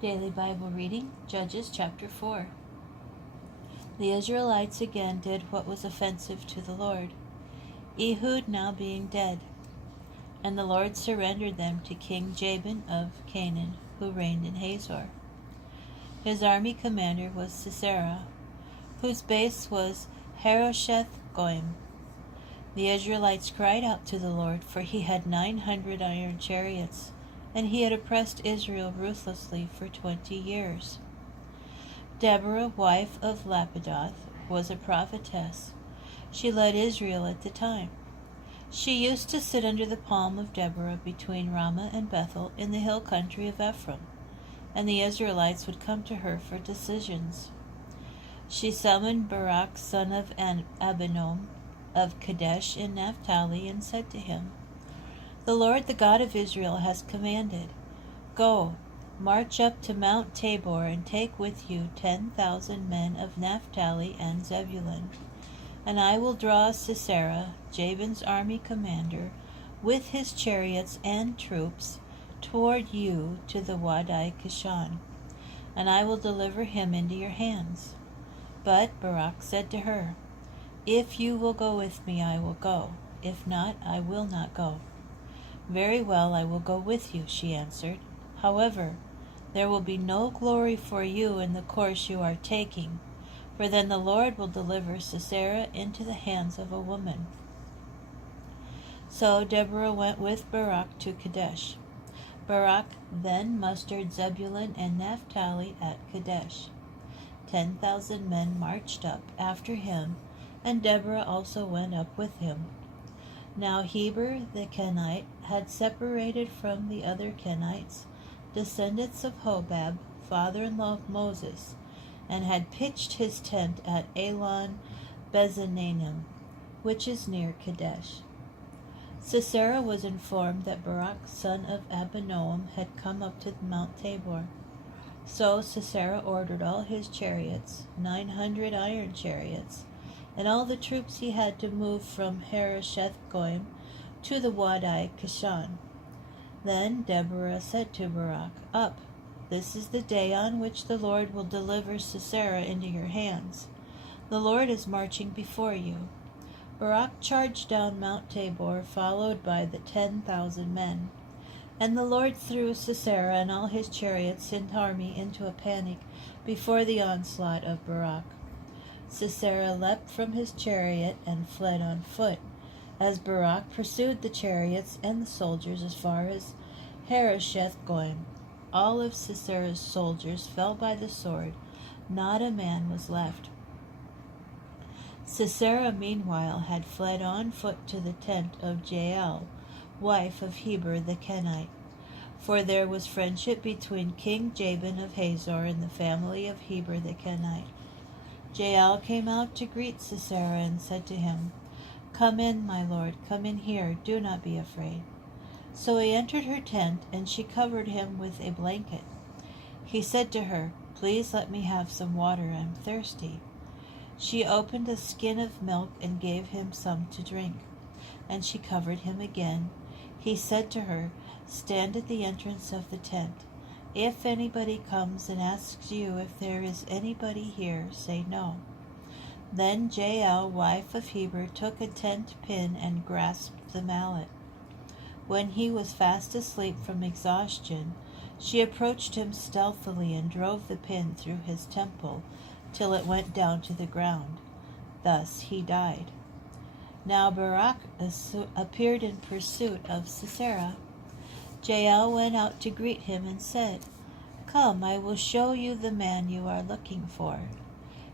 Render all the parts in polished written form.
Daily Bible reading, Judges chapter 4. The Israelites again did what was offensive to the Lord, Ehud now being dead. And the Lord surrendered them to King Jabin of Canaan, who reigned in Hazor. His army commander was Sisera, whose base was Harosheth Goim. The Israelites cried out to the Lord, for he had 900 iron chariots, and he had oppressed Israel ruthlessly for 20 years. Deborah, wife of Lapidoth, was a prophetess. She led Israel at the time. She used to sit under the palm of Deborah between Ramah and Bethel in the hill country of Ephraim, and the Israelites would come to her for decisions. She summoned Barak son of Abinoam of Kadesh in Naphtali and said to him, "The Lord, the God of Israel, has commanded, 'Go, march up to Mount Tabor and take with you 10,000 men of Naphtali and Zebulun, and I will draw Sisera, Jabin's army commander, with his chariots and troops, toward you to the Wadi Kishon, and I will deliver him into your hands.' But Barak said to her, 'If you will go with me, I will go. If not, I will not go.' 'Very well, I will go with you,' she answered. 'However, there will be no glory for you in the course you are taking, for then the Lord will deliver Sisera into the hands of a woman.' So Deborah went with Barak to Kadesh. Barak then mustered Zebulun and Naphtali at Kadesh. 10,000 men marched up after him, and Deborah also went up with him. Now Heber the Kenite had separated from the other Kenites, descendants of Hobab, father-in-law of Moses, and had pitched his tent at Elon Bezananim, which is near Kadesh. Sisera was informed that Barak son of Abinoam had come up to Mount Tabor. So Sisera ordered all his chariots, 900 iron chariots, and all the troops he had to move from Harosheth Goim to the Wadi Kishon. Then Deborah said to Barak, 'Up, this is the day on which the Lord will deliver Sisera into your hands. The Lord is marching before you.' Barak charged down Mount Tabor, followed by the 10,000 men. And the Lord threw Sisera and all his chariots and army into a panic before the onslaught of Barak. Sisera leapt from his chariot and fled on foot, as Barak pursued the chariots and the soldiers as far as Harosheth Goim. All of Sisera's soldiers fell by the sword, not a man was left. Sisera meanwhile had fled on foot to the tent of Jael, wife of Heber the Kenite, for there was friendship between King Jabin of Hazor and the family of Heber the Kenite. Jael came out to greet Sisera and said to him, 'Come in, my lord, come in here, do not be afraid.' So he entered her tent, and she covered him with a blanket. He said to her, 'Please let me have some water, I'm thirsty.' She opened a skin of milk and gave him some to drink, and she covered him again. He said to her, 'Stand at the entrance of the tent. If anybody comes and asks you if there is anybody here, say no.' Then Jael, wife of Heber, took a tent pin and grasped the mallet. When he was fast asleep from exhaustion, she approached him stealthily and drove the pin through his temple till it went down to the ground. Thus he died. Now Barak appeared in pursuit of Sisera. Jael went out to greet him and said, 'Come, I will show you the man you are looking for.'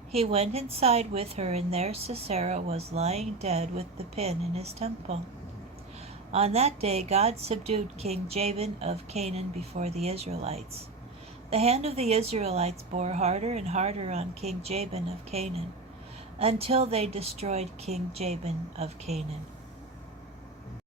He went inside with her, and there Sisera was lying dead with the pin in his temple. On that day God subdued King Jabin of Canaan before the Israelites. The hand of the Israelites bore harder and harder on King Jabin of Canaan, until they destroyed King Jabin of Canaan.